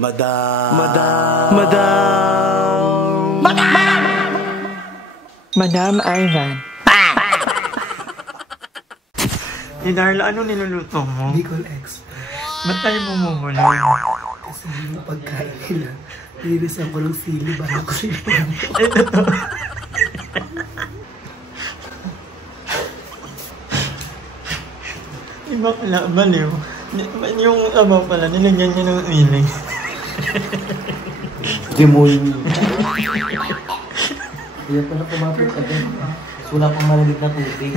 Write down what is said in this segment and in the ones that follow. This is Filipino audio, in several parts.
Madam. Madam Ivan. Darla, ano niluluto mo? Bicol Express. Ba't tayo mumumula? Kasi yung pagkain nila, nilisan ko ng sili bago ko sila. Ay, totoo. Iba pala, baliw. Yung abaw pala, nilagyan niya ng sili. Demonyo. Kaya pala pumapit ka din. Wala pang malamig na tubig.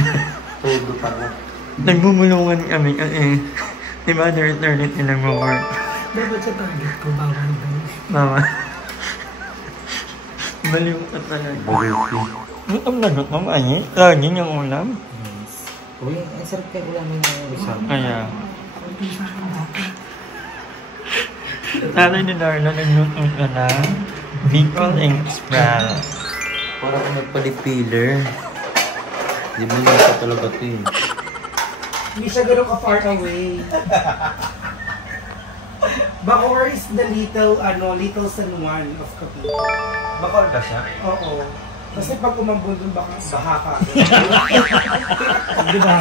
Todo pa na. Nagbubulungan kami kasi, diba, there's early nilang work. Dapat sa target ko, bawal ba? Mama. Baliw ka talaga. Gutom na gutom, ay. Lagi niyang ulam. Uy, ang sarap kayo ulamin ng isang. Kaya. Tatay ni Darla, nagluto ka na. Bicol Express. Para kung nagpalipiller. Di ba nasa talaga ito eh. Hindi siya gano'n ka-far away. Bacoor is the little San Juan of Cavite. Bacoor ba siya? Oo. Kasi pag umambol dun, baka baha ka. Diba?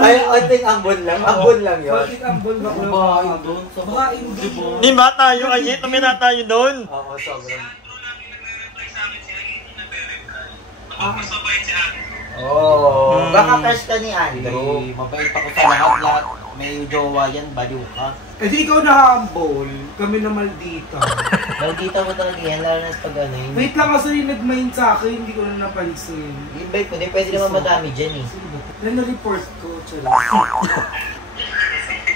Ay, onting ambon lang. Ambon lang yun. Bakit ambol Bacoor? Bahain doon. Bahain doon. Di ba tayo, ay, tumira tayo doon. Oo, sobrang. Oh, baka crush ka ni Andrew. Mabait ako sa lahat-lahat. May jowa yan, baliw ka. Eh di ikaw na-humble. Kami na maldita. Maldita mo talaga yan, lalo na pag ano yun. Wait lang kasi yung nag-mind sa akin, hindi ko na napansin. Invite mo, pwede naman madami dyan eh. Yan na-report ko, Charles.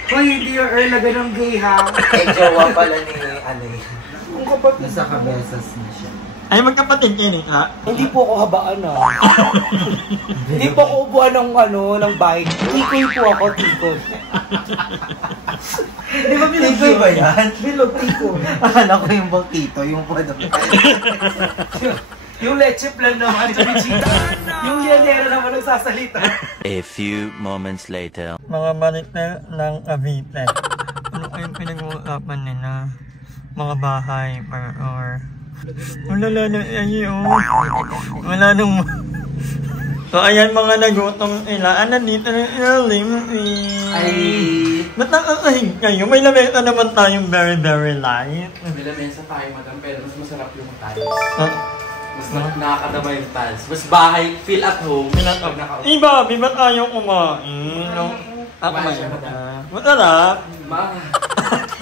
Hoy, hindi yung Earl na ganang gay ha. Eh, jowa pala ni ano eh. Ang kapatid. Nasa kabesas na siya. Ay, magkapatid kayo ha? Hindi po ako habaan Hindi po ako upuan ng bike. Tikoy po ako, tikoy. Di ba tikoy ba yan? Bilog, tikoy. Akala ko yung bangkito, yung pwede. Yung leche plan naman, yung lianero naman nagsasalita. A few moments later. Mga balik na ng Cavite. Ano kayong pinag-uusapan nila? Mga bahay or wala na ayun. Wala nung. So ayan mga nagutom sila. Nandito na ilalim. Ay. Ba't nakakahig kayo? May lamesa naman tayong very very light. May lamesa tayo, madam, pero mas masarap yung tiles. Mas nakakadama yung tiles. Mas bahay, feel at home. Iba, biba tayo kumain. Ako Kumain siya, na. Masarap.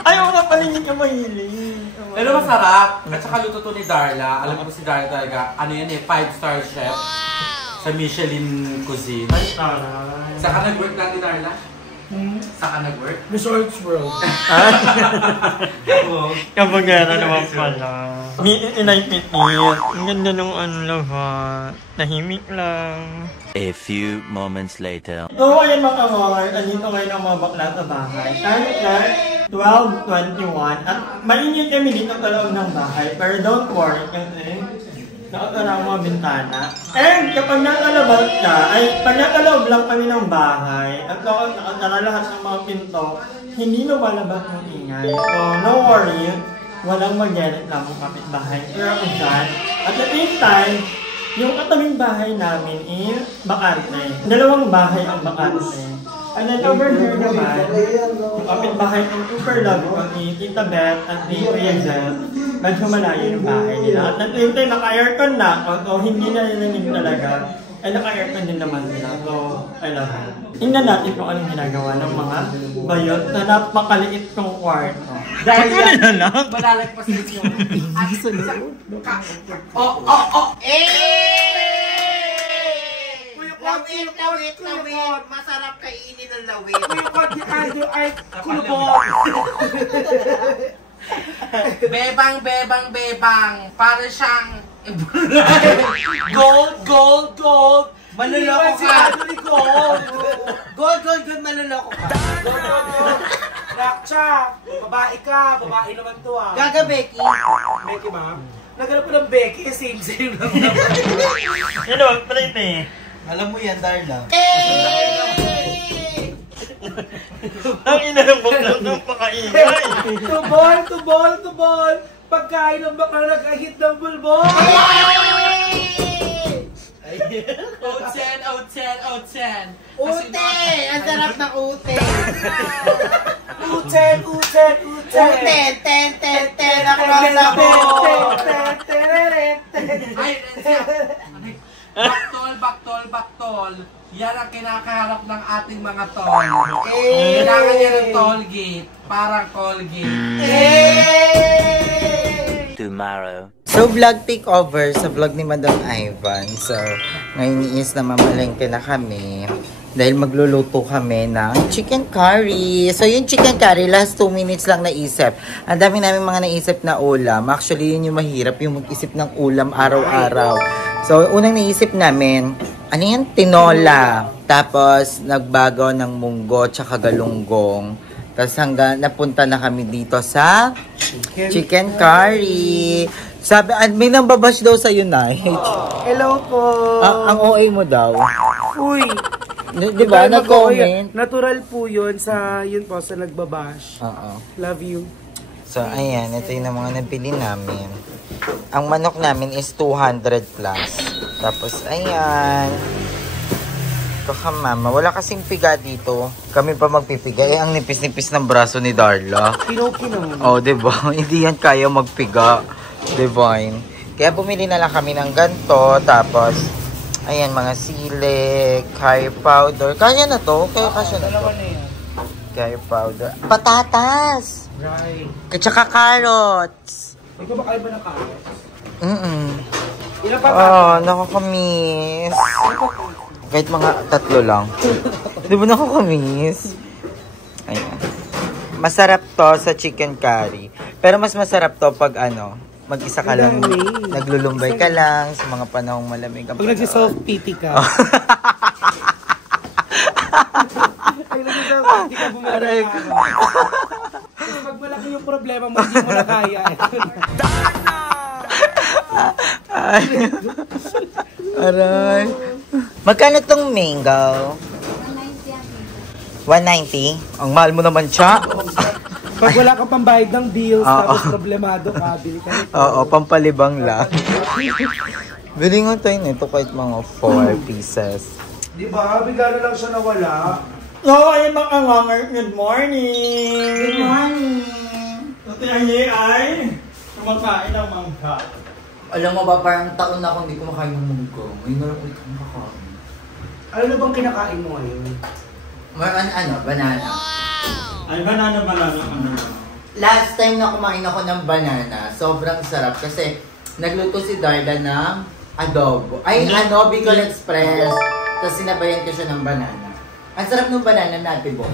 Ayaw nga pala hindi ka mahilig. Pero masarap. At saka luto to ni Darla. Alam mo si Darla talaga, ano yan eh, 5-star chef sa Michelin Cuisine. Ay, taray. Saan ka nag-work natin, Darla? Saan ka nag-work? Resorts World. Kabagera naman pala. Inaipit niya. Ang ganda nung ano lahat. Tahimik lang. A few moments later. So, ayan mga kamor. Andito ngayon ang mga bakla sa bahay. Time na 12:21. At mainit kami dito sa loob ng bahay. Pero don't worry kasi nakatara ang mga bintana. And kapag nakalabas ka, pag nakaloob lang kami ng bahay at nakatara lahat ng mga pinto, hindi lumalabas ng ingay. So, no worry. Walang magreklamo kapitbahay. Pero kung saan, at the same time, yung katabing bahay namin is bakante. Dalawang bahay ang bakante. And then over here naman, yung kapitbahay ng super love ko ni Tita Beth at ni Kuya Jeff, medyo malayo yung bahay nila. At nag-intay, naka-aircon na ako, so hindi na nilinig talaga. Ay naka-aircon din naman nila, so I love it. Tingnan natin kung anong ginagawa ng mga bayot na napakaliit kong kwarto. Dahil yan na lang. Malalagpas din yung Lawit. Masarap kainin ng lawit. Kuya Kod, yung idol ay kulubog. Bebang. Para siyang gold. Manloloko Si ka. Idol ni Gold. Gold, manloloko ka. Rakcha, babae ka. Babae naman to ah. Gaga, Becky. Becky ma'am. Naghanap ko ng Becky, same lang naman. Yan o, plate eh. Alam mo yan, Darla. Ang ina ng bakla ng maingay. Tubol! Pagkain ng bakla nag-ahit ng bulbol! Oatsen! Ute! Ang sarap ng ute! Uten! Ute! Ten! Across ako! Ay, baktol. Yan ang kinakaharap ng ating mga tol. Kailangan yan ng toll gate. Parang Colgate. Tomorrow. So, vlog takeover sa vlog ni Madam Ivan. So, ngayon is na mamalengke na kami. Dahil magluluto kami ng chicken curry. So, yung chicken curry, last 2 minutes lang naisip. Ang dami namin mga naisip na ulam. Actually, yun yung mahirap, yung mag-isip ng ulam araw-araw. So, unang naisip namin, ano yan? Tinola. Tapos, nagbago ng munggo tsaka galunggong. Tapos hanggang napunta na kami dito sa chicken curry. Sabi, may nambabash daw sa'yo na. Hello po! Ang OA mo daw. Uy! Di ba? Nag-comment. Natural po yun sa nagbabash. Oo. Love you. So, ayan. Ito yung mga nabili namin. Ang manok namin is 200 plus. Tapos, ayan. Ito ka, mama. Wala kasing piga dito. Kami pa magpipiga. Ang nipis-nipis ng braso ni Darla. Pinoki naman. Oh, diba? Hindi yan kaya magpiga. Divine. Kaya bumili na lang kami ng ganto. Tapos, ayan, mga sili, curry powder. Kaya na to. Kaya kasya na to. Curry powder. Patatas! Right. Tsaka carrots. Ikaw ba kayo ba ng carrots? Ilan pa Oh, nakakamiss. Kahit mga 3 lang. Di ba nakakamiss? Ayan. Masarap to sa chicken curry. Pero mas masarap to pag mag-isa ka lang. Naglulumbay ka lang sa mga panahong malamig. Pag nagsiself-pity ka. Pag nagsiself-pity ka, bumili ka. Kasi pag malaki yung problema mo, hindi mo na kaya. Aray. Magkano tong mango? 190? Ang mahal mo naman siya. Pag wala kang pambayad ng bills, tapos problemado ka, bili ka nito. Oo, pampalibang lang. Bili nga tayo nito kahit mga 4 pieces. Di ba? Bigla na lang siya nawala. So, ayun mga nganger, good morning! Good morning! Ito yung ay kumakain ng mangga. Alam mo ba, parang taon na akong hindi kumakain ng munggo. Ngayon na lang ulit akong makakain. Ano na bang kinakain mo ngayon? Banana. Ay, banana. Last time na kumain ako ng banana, sobrang sarap kasi nagluto si Darla ng adobo. Ay, Bicol Express. Tapos sinabayan ko siya ng banana. Ang sarap ng banana natin, Bo.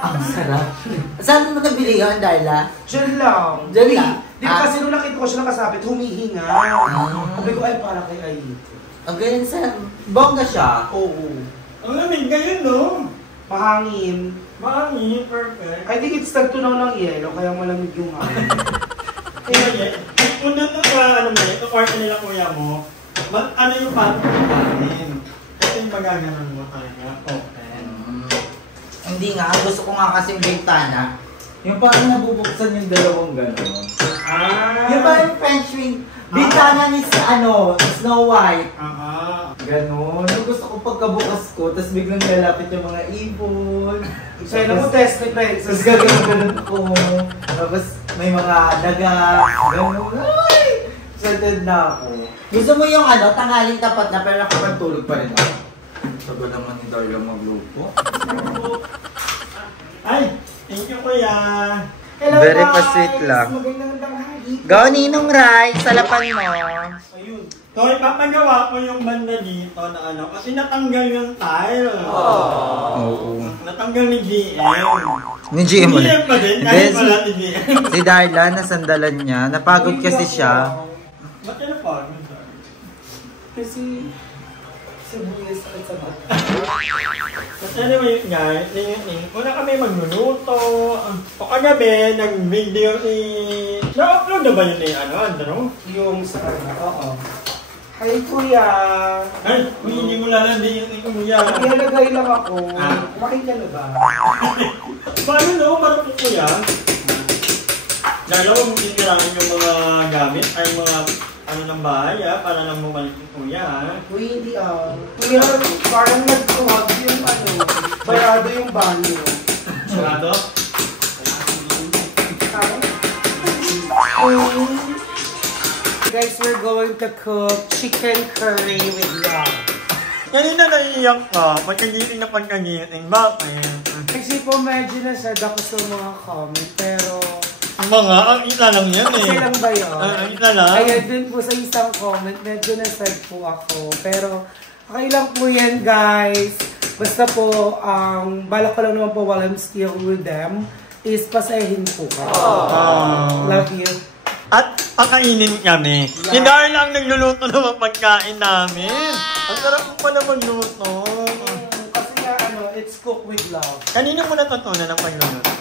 Ang sarap. Saan mo nabili yun, Darla? Diyan lang. Diyan lang? Di ba kasi nung nakita ko siya nakasabit, humihinga. Sabi ko, ay, para kay Aito. Ang ganyan sa... Bongga siya. Oo. Ang lamig ngayon, no? Mahangin. Mahangin, perfect. I think it's tagtunaw ng yelo, kaya malamig yung hangin. Kung nandun ka, ito nila kuya mo, ano yung pato ng kanin? Kasi yung magaganon mo talaga, open. Hindi nga, ang gusto ko nga kasi yung bintana. Yung parang nabubuksan yung dalawang gano'n. Yung parang French wing. Bintana ni Snow White. Ganon. Yung gusto ko pagkabukas ko, tapos biglang lalapit yung mga ibon. Sa'yo na mo test ni Princess. Tapos gano'n ko. Tapos may mga daga. Ganon. Ay! Excited na ako. Gusto mo yung tanghaling tapat na pero nakapagtulog pa rin ako. Sabi naman ni Darla magluto. Ay, thank you kuya. Hello, Very guys! pa-sweet lang. Magandang tanghali. Go, Ninong Rai! Salapan mo! Ayun. So, ipapagawa ko yung banda dito na kasi natanggal yung tile. Oo. Natanggal ni GM. Ni GM mo. GM pa din, kahit wala ni GM. Si Darla, nasandalan niya. Napagod kasi siya. Ba't yan napagod? Kasi sibuyas at sa mata. But anyway guys, una kami magluluto. O kagabi, nag-video na-upload na ba yun Andrew? Yung sa oo. Ay, kuya. Ay, hindi mo lalandi yung kuya. Nilagay lang ako. Kumain ka na ba? Paano no? Parang po kuya. Lalo mo titiramin yung mga gamit ay mga ano ng bahay para lang bumalik yung kuya Uy, hindi Kuya, parang nagtuwag yung barado yung banyo. Sarado? Guys, we're going to cook chicken curry with love. Kanina naiiyak ka, pagkagising na pagkagising. Bakit? Kasi po medyo nasad ako sa mga comment, pero... Mga, ang isa lang yan eh. Kasi lang ba yun? Ang isa lang? Ayan din po sa isang comment, medyo nasad po ako. Pero, okay lang po yan guys. Basta po, balak ko lang naman po while I'm still with them, is pasahin po ka. Love you. At pakainin kami. Yeah. Hindi dahil lang nagluluto ng mga pagkain namin. Ang sarap mo pala magluto. Kasi nga, it's cooked with love. Kanina mo natutunan ang pagluluto?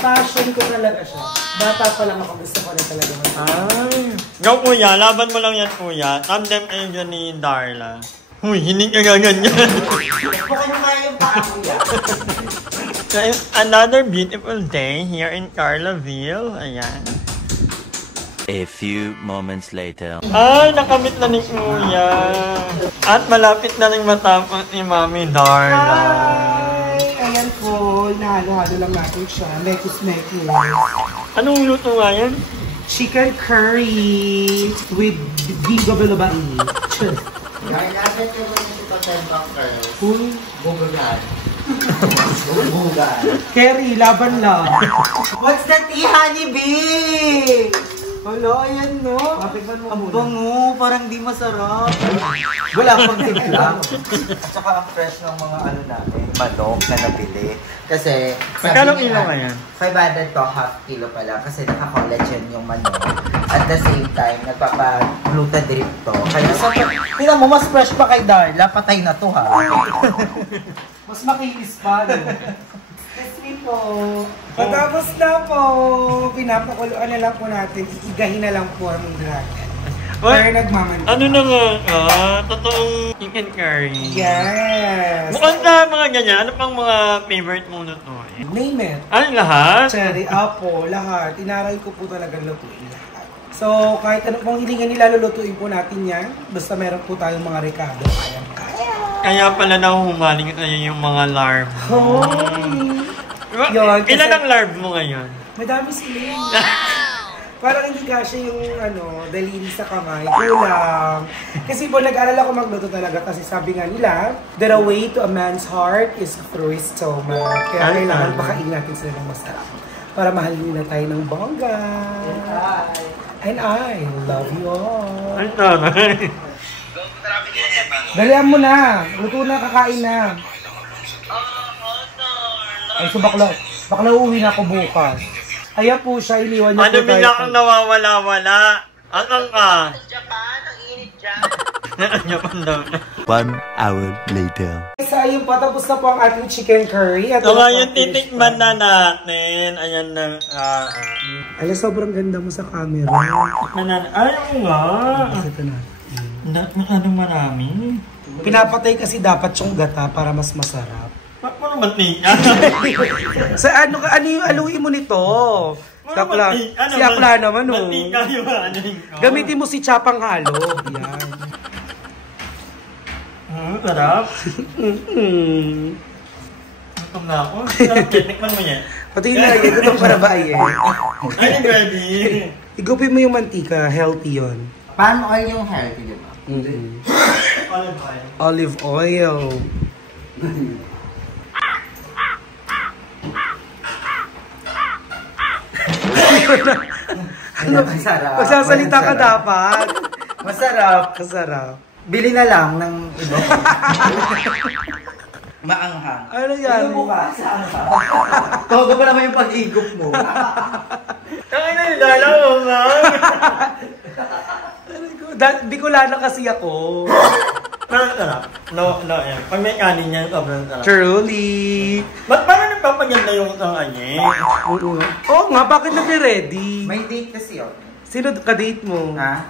Passion ko talaga siya. Bata pa lang ako, gusto ko na talaga. Ay. Go kuya, laban mo lang yan kuya. Tandem kayo dyan ni Darla. Huy, hindi ka ganyan. Baka naman yung paa kuya. So, it's another beautiful day here in Carlaville. Ayan. A few moments later. Ay, nakamit na ni Kuya. At malapit na rin matapos ni Mami Darla. Hi! Ayan po, nahalo-halo lang natin siya. Mekis-mekis. Anong luto nga yan? Chicken curry with gigo bilobai. Dahil natin ka ba nito patembang girls? Uy, Bubugan. Bubugan. Kerry, laban lang. What's that, honeybee? Hello, ayan no. Ang bango, parang di masarap. Wala pang timpla. At saka ang fresh ng mga natin, manok na nabili. Kasi, magkano kilo ngayon? 500 to, half kilo pala. Kasi naka-collagen yung manok. At the same time, nagpapa-gluta drip to. Kaya tingnan mo, mas fresh pa kay Darla. Patay na to ha. Mas makinis pa, no? Kasi po. Patapos na po. Pinapakuluan na lang po natin. Iigahin na lang po ang dragon. Pero nagmamandag. Ano na nga? Totoong chicken curry. Yes. Bukod sa mga ganyan, ano pang mga favorite mong lutuin? Name it. Ano lahat? Cherry, apple, lahat. Inaral ko po talaga lutuin lahat. So, kahit ano pong hilingan nila, lulutuin po natin yan. Basta meron po tayong mga rekado. Kaya pala nahuhumaling yung mga larva. Yun, Ilan ang larva mo ngayon? Madami sila. Parang hindi kasi yung daliri sa kamay. Kulang. Kasi po nag-aral ako magluto talaga kasi sabi nga nila, the way to a man's heart is through his stomach. Kaya kailangan pakain natin sila ng masarap. Para mahalin nila tayo ng bongga. And I love you all. Ay, taray. Dalihan mo na. Luto na, kakain na. Ay, so bakla uuwi na ako bukas. Ayan po siya, iniwan niya ano po tayo. Ano bigla kang nawawala-wala? Asan ka? Sa Japan, ang init dyan. Japan daw. 1 hour later. So, ayun po, tapos na po ang ating chicken curry. At So, ngayon titikman na natin. Ayan na. Ala, sobrang ganda mo sa camera. Ayaw nga. Ito na. Ano marami? Pinapatay kasi dapat yung gata para mas masarap. Ba't mo naman tingnan? Sa ano yung aluin mo nito? Si Apla naman, oh. Gamitin mo si Chapang Halo. Yan. Sarap. Gutom na ako. Sarap, tikman mo yan. Pati na, yan. Gutom para ba yan? Ay, ready. Igupin mo yung mantika. Healthy yun. Palm oil yung healthy, di ba? Olive oil. Olive oil. Masarap. Magsasalita ka dapat. Masarap. Masarap. Bili na lang ng iba. Maanghang. Ano yan? Todo pa naman yung pag-igop mo. Kaya na yung dalaw nga. Bicolana kasi ako. Parang sarap. No, yan. Pag may kanin yan, sobrang sarap. Truly. Ba't parang nagpapaganda yung isang anye? Oo nga, bakit nagre-ready? May date kasi yun. Sino ka-date mo? Ha?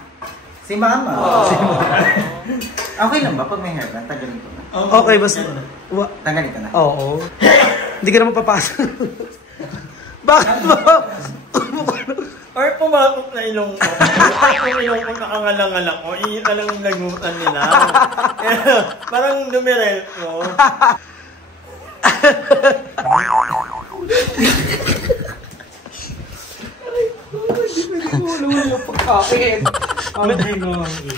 Si Mama. Okay lang ba pag may hairband? Tagalin ko na. Okay, basta... Tagalin ko na. Oo. Hindi ka naman papasok. Bakit mo? Or pumasok na ilong ko. Kung ilong ko nakangalang-alang ko, iyon na lang yung lagutan nila. Parang dumirel ko.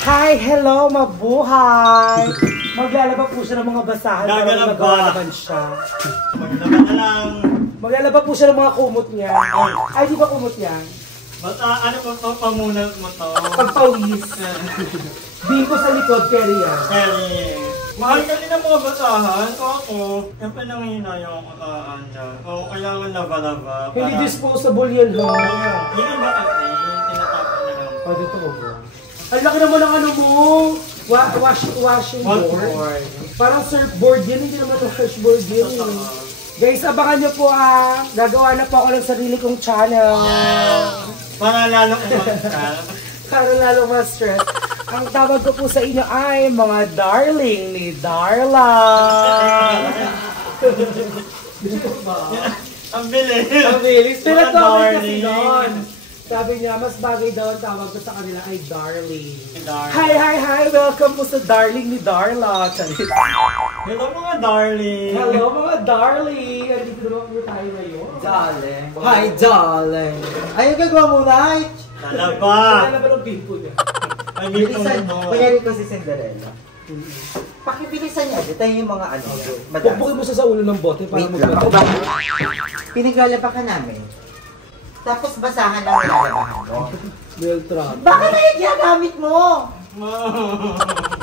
Hi, hello, mabuhay! Maglalaba po siya ng mga basahan para Gagalaba. magagawan siya. Maglaban na lang. Maglalaba po siya ng mga kumot niya. Ay, di ba kumot yan? Basta ano mo to, pamunat mo to. Pagpawis. Biko sa likod, carry yan. Kaya, mahal ka din ang mga basahan. O ako, siyempre nangihinayang ako sa dyan. O kailangan laba-laba. Hindi disposable yan, ha? Yun ang bakit tinatapon na lang. Oh, dito ko ba? Ang laki naman ng ano mo! Washing board. Parang surfboard yan, hindi naman washboard yan. Guys, abangan nyo po gagawa na po ako ng sarili kong channel. Para lalo umakta. Para lalo ma-stress. Ang tawag ko po sa inyo ay mga darling ni Darla. Ang bilis. Ang bilis. Mga Pinag-comment kasi darling. doon. Sabi niya, mas bagay daw ang tawag ko sa kanila ay darling. Darling. Hi! Welcome po sa darling ni Darla. Charit. Hello mga darling. Hello mga darling! Andito naman po tayo ngayon. Darling. Hi, darling. Ayun, gagawa mo na. Talaba. Wala ba ng pimpo niya? Ay, may Bilisan. tumuno. Kunyari ko si Cinderella. Pakibilisan niya. Dito yung mga ano. Madami. Pagpukin mo siya sa ulo ng bote para Wait lang. magbato. Pinaglalaba ka namin. Tapos basahan lang nilalabahan mo. Beltran. Bakit na yung ginagamit mo?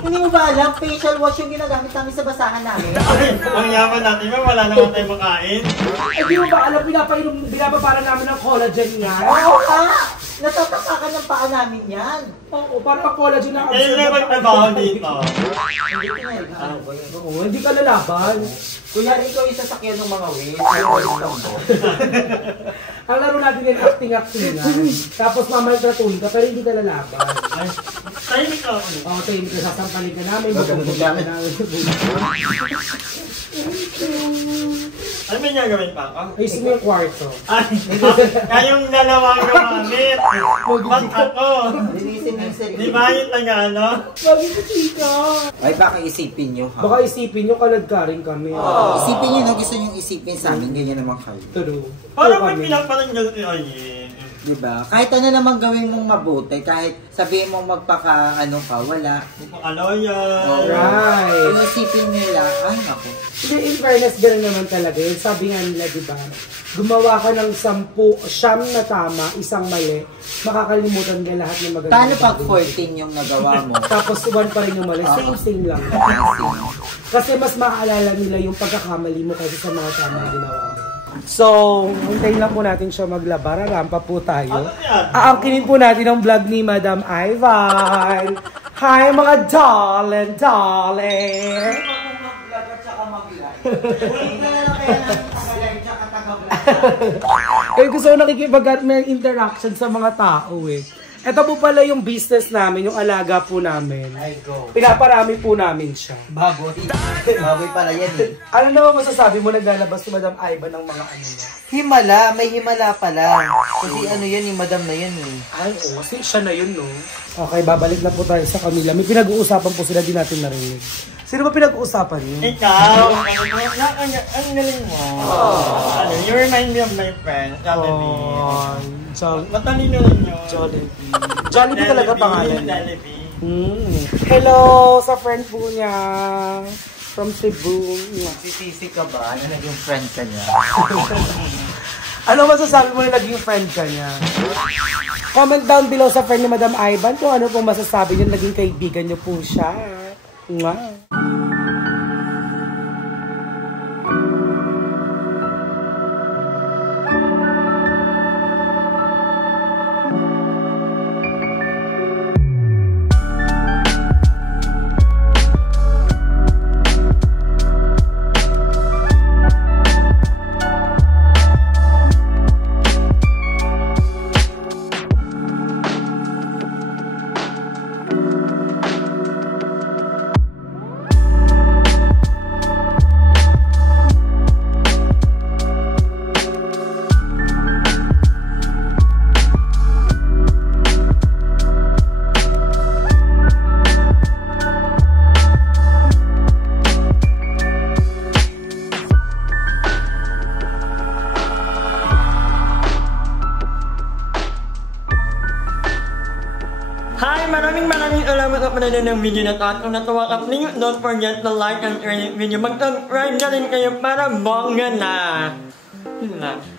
Hindi mo ba alam? Facial wash yung ginagamit namin sa basahan namin. Ang yaman natin ba? Wala naman tayong makain. Eh di mo ba alam, binababara namin ng collagen nga? Oo ka! Natatapakan ng paa namin yan. Oo, parang collagen na Kaya na magtrabaho dito. Hindi pinahirapan ko yun. Oo, hindi ka lalaban. Kuya, ikaw yung sasakyan ng mga ways. Ayaw lang mo. Ang laro natin yung acting-actingan. Tapos mamaltratuhin ka, pero hindi ka lalaban. Ay, tahimik ka ako. Oo, tayo hindi ka sasampalin ka namin. Magandang gamit. Ano may gagawin pa ako? Ayusin mo yung kwarto. Ay, kayong dalawang gamit. Ba't ako? Linisin mo yung sarili. Di ba yung Tagalog? Bakit ka, chika? Ay, baka isipin nyo ha. Baka isipin nyo, kalad ka rin kami. Isipin nyo, no? Gusto nyo isipin sa amin. Ganyan naman kayo. True. Parang may pinaparinggan si Ayin. Diba? Kahit ano naman gawin mong mabuti, kahit sabihin mong magpaka-ano ka, wala. Aloyan. Right. Inisipin nila, ay naku. Hindi, in fairness, gano'n naman talaga yun. Sabi nga nila, di ba? Gumawa ka ng 10 na tama, 1 mali, makakalimutan ka lahat ng maganda. Paano pag 14 yung nagawa mo? Tapos 1 pa rin yung mali. Same lang. Kasi mas maaalala nila yung pagkakamali mo kaysa sa mga tama na ginawa mo. So, hintayin lang po natin siya maglaba. Rampa po tayo. Aangkinin po natin ang vlog ni Madam Ivan. Hi mga darling. Eh, gusto ko nakikipag may interaction sa mga tao eh. Ito po pala yung business namin, yung alaga po namin. Ay, go. Pinaparami po namin siya. Baboy. Baboy pala yan eh. Ano naman masasabi mo naglalabas si Madam Ivan ng mga ano na? Himala, may himala pala. Kasi ano yan, yung madam na yan eh. Ay, oo. Kasi siya na yun, no? Okay, babalik na po tayo sa kanila. May pinag-uusapan po sila, di natin narinig. Sino ba pinag-uusapan niyo? Ikaw, ang galing mo. Ano, you remind me of my friend, Jollibee. Matalino rin yun. Jollibee talaga pangalan. Jollibee. Hello sa friend po niya. From Cebu. Sisisi ka ba? Ano naging friend ka niya? Ano masasabi mo na naging friend ka niya? Comment down below sa friend ni Madam Ivan kung ano po masasabi niyo, naging kaibigan niyo po siya. Mwah. maraming salamat sa panonood ng video na to. At kung natuwa ka, please don't forget to like and share this video. Mag-subscribe na rin kayo para bongga na. Yun lang.